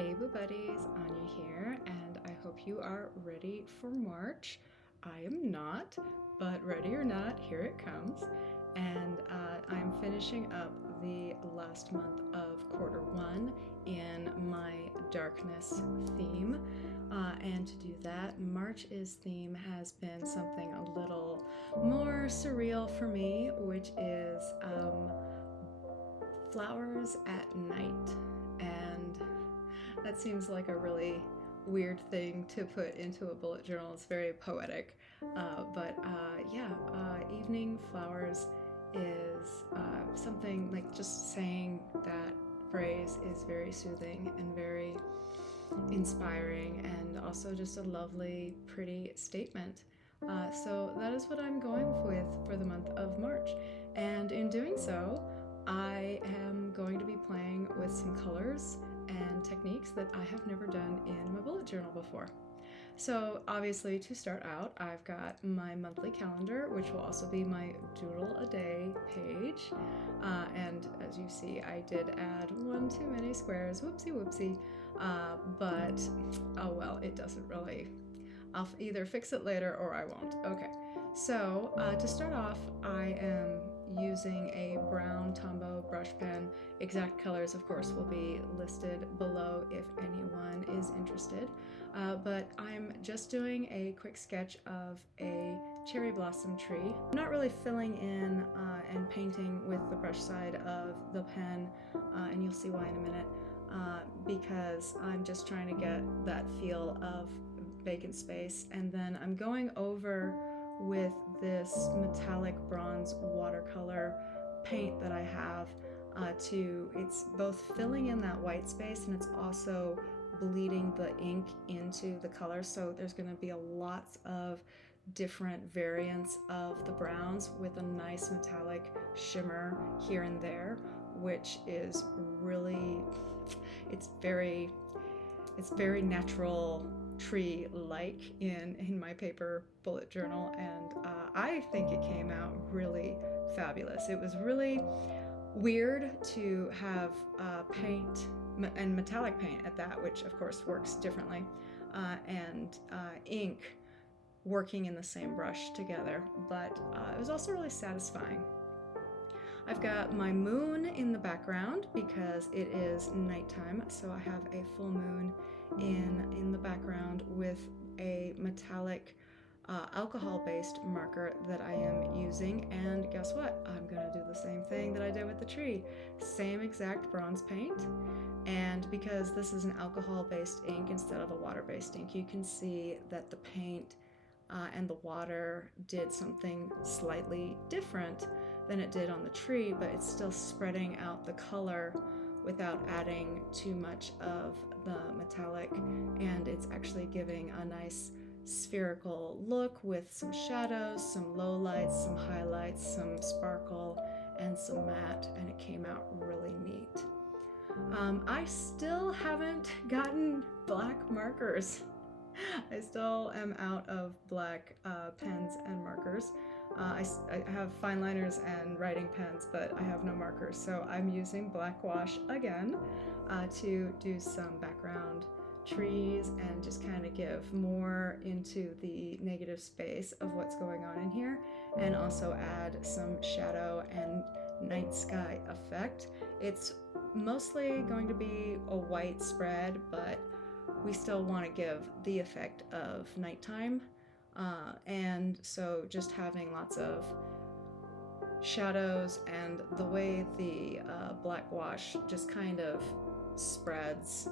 Hey Boo Buddies, Anya here, and I hope you are ready for March. I am not, but ready or not, here it comes. And I'm finishing up the last month of quarter one in my darkness theme. And to do that, March's theme has been something a little more surreal for me, which is flowers at night. And that seems like a really weird thing to put into a bullet journal. It's very poetic. Evening flowers is something like just saying that phrase is very soothing and very inspiring, and also just a lovely, pretty statement. So that is what I'm going with for the month of March. And in doing so, I am going to be playing with some colors and techniques that I have never done in my bullet journal before. So obviously, to start out, I've got my monthly calendar, which will also be my doodle a day page. And as you see, I did add one too many squares, whoopsie whoopsie. But oh well, it doesn't really. I'll either fix it later or I won't. Okay, so to start off, I am using a brown Tombow brush pen. Exact colors, of course, will be listed below if anyone is interested. But I'm just doing a quick sketch of a cherry blossom tree. I'm not really filling in and painting with the brush side of the pen, and you'll see why in a minute, because I'm just trying to get that feel of vacant space. And then I'm going over with this metallic bronze watercolor paint that I have it's both filling in that white space, and it's also bleeding the ink into the color. So there's going to be a lot of different variants of the browns with a nice metallic shimmer here and there, which is really, it's very natural tree-like in my paper bullet journal, and I think it came out really fabulous. It was really weird to have paint and metallic paint at that, which of course works differently, and ink working in the same brush together, but it was also really satisfying. I've got my moon in the background because it is nighttime, so I have a full moon in the background with a metallic alcohol-based marker that I am using. And guess what? I'm gonna do the same thing that I did with the tree. Same exact bronze paint. And because this is an alcohol-based ink instead of a water-based ink, you can see that the paint and the water did something slightly different than it did on the tree, but it's still spreading out the color without adding too much of the metallic, and it's actually giving a nice spherical look with some shadows, some lowlights, some highlights, some sparkle, and some matte, and it came out really neat. I still haven't gotten black markers. I still am out of black pens and markers. I have fine liners and writing pens, but I have no markers, so I'm using black gouache again to do some background trees and just kind of give more into the negative space of what's going on in here, and also add some shadow and night sky effect. It's mostly going to be a white spread, but we still want to give the effect of nighttime, and so just having lots of shadows and the way the black gouache just kind of spreads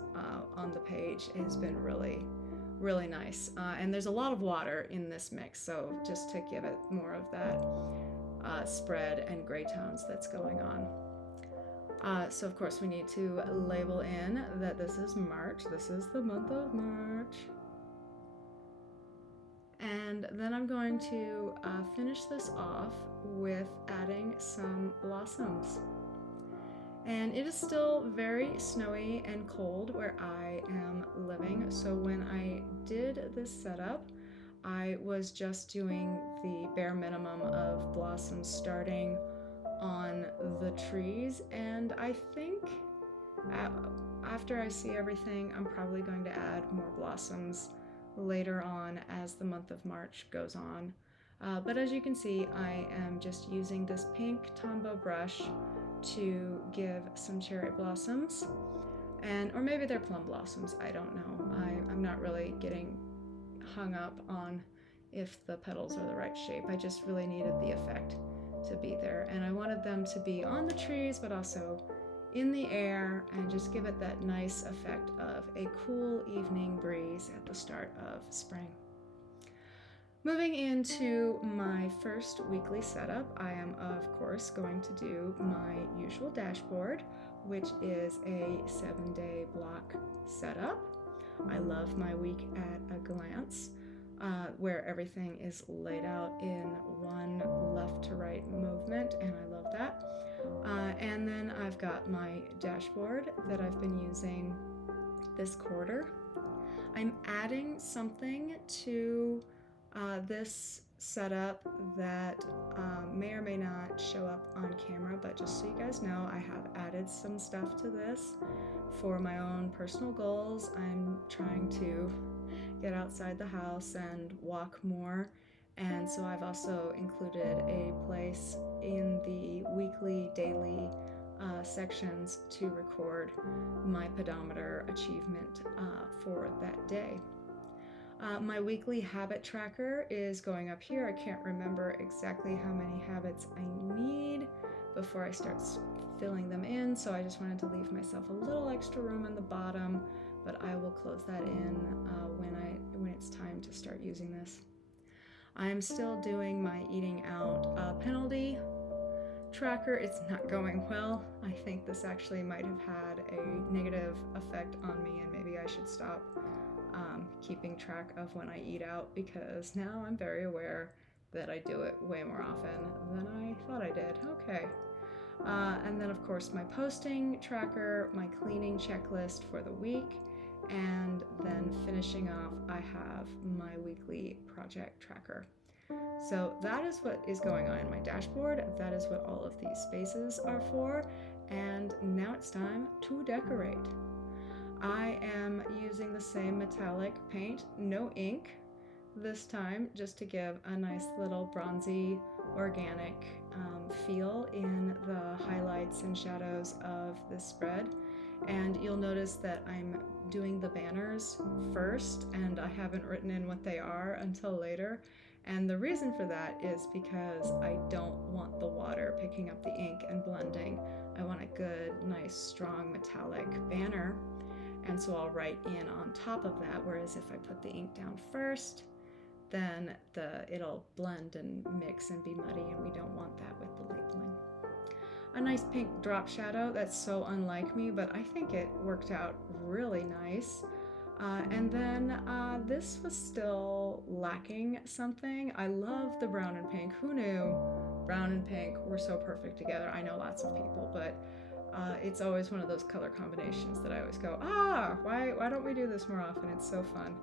on the page has been really nice, and there's a lot of water in this mix, so just to give it more of that spread and gray tones that's going on. So of course we need to label in that this is March. This is the month of March. And then I'm going to finish this off with adding some blossoms. And it is still very snowy and cold where I am living, so when I did this setup, I was just doing the bare minimum of blossoms starting on the trees, and I think after I see everything, I'm probably going to add more blossoms later on as the month of March goes on. But as you can see, I am just using this pink Tombow brush to give some cherry blossoms, or maybe they're plum blossoms, I don't know. I'm not really getting hung up on if the petals are the right shape. I just really needed the effect to be there, and I wanted them to be on the trees but also in the air and just give it that nice effect of a cool evening breeze at the start of spring. Moving into my first weekly setup, I am of course going to do my usual dashboard, which is a 7-day block setup. I love my week at a glance, where everything is laid out in one left to right movement, and I love that. And then I've got my dashboard that I've been using this quarter. I'm adding something to this setup that may or may not show up on camera, but just so you guys know, I have added some stuff to this for my own personal goals. I'm trying to get outside the house and walk more, and so I've also included a place in the weekly, daily sections to record my pedometer achievement for that day. My weekly habit tracker is going up here. I can't remember exactly how many habits I need before I start filling them in, so I just wanted to leave myself a little extra room on the bottom, but I will close that in when it's time to start using this. I'm still doing my eating out penalty tracker. It's not going well. I think this actually might have had a negative effect on me, and maybe I should stop keeping track of when I eat out, because now I'm very aware that I do it way more often than I thought I did. Okay. And then of course my posting tracker, my cleaning checklist for the week, and then finishing off, I have my weekly project tracker. So that is what is going on in my dashboard. That is what all of these spaces are for. And now it's time to decorate. I am using the same metallic paint, no ink this time, just to give a nice little bronzy, organic feel in the highlights and shadows of this spread. And you'll notice that I'm doing the banners first, and I haven't written in what they are until later. And the reason for that is because I don't want the water picking up the ink and blending. I want a good, nice, strong metallic banner. And so I'll write in on top of that, whereas if I put the ink down first, then it'll blend and mix and be muddy, and we don't want that with the labeling. A nice pink drop shadow, that's so unlike me, but I think it worked out really nice. And then this was still lacking something. I love the brown and pink. Who knew brown and pink were so perfect together? I know lots of people, but it's always one of those color combinations that I always go, why don't we do this more often? It's so fun.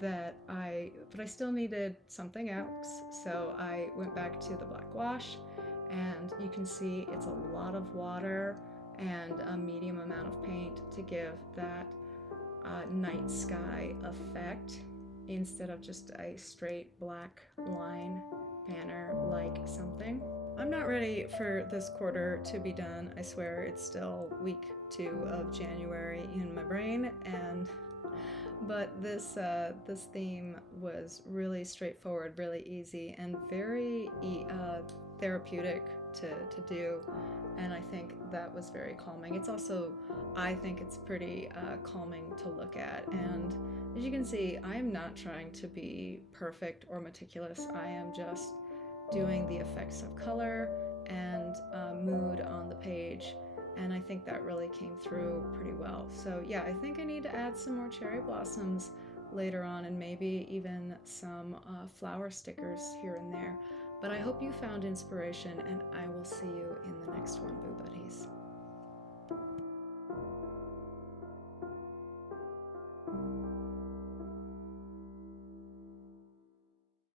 But I still needed something else, so I went back to the black gouache, and you can see it's a lot of water and a medium amount of paint to give that night sky effect instead of just a straight black line banner like something. I'm not ready for this quarter to be done. I swear it's still week 2 of January in my brain, but this theme was really straightforward, really easy, and very therapeutic to do, and I think that was very calming. It's also, I think it's pretty calming to look at, and as you can see, I am not trying to be perfect or meticulous. I am just doing the effects of color and mood on the page, and I think that really came through pretty well. So yeah, I think I need to add some more cherry blossoms later on, and maybe even some flower stickers here and there. But I hope you found inspiration, and I will see you in the next one, Boo Buddies.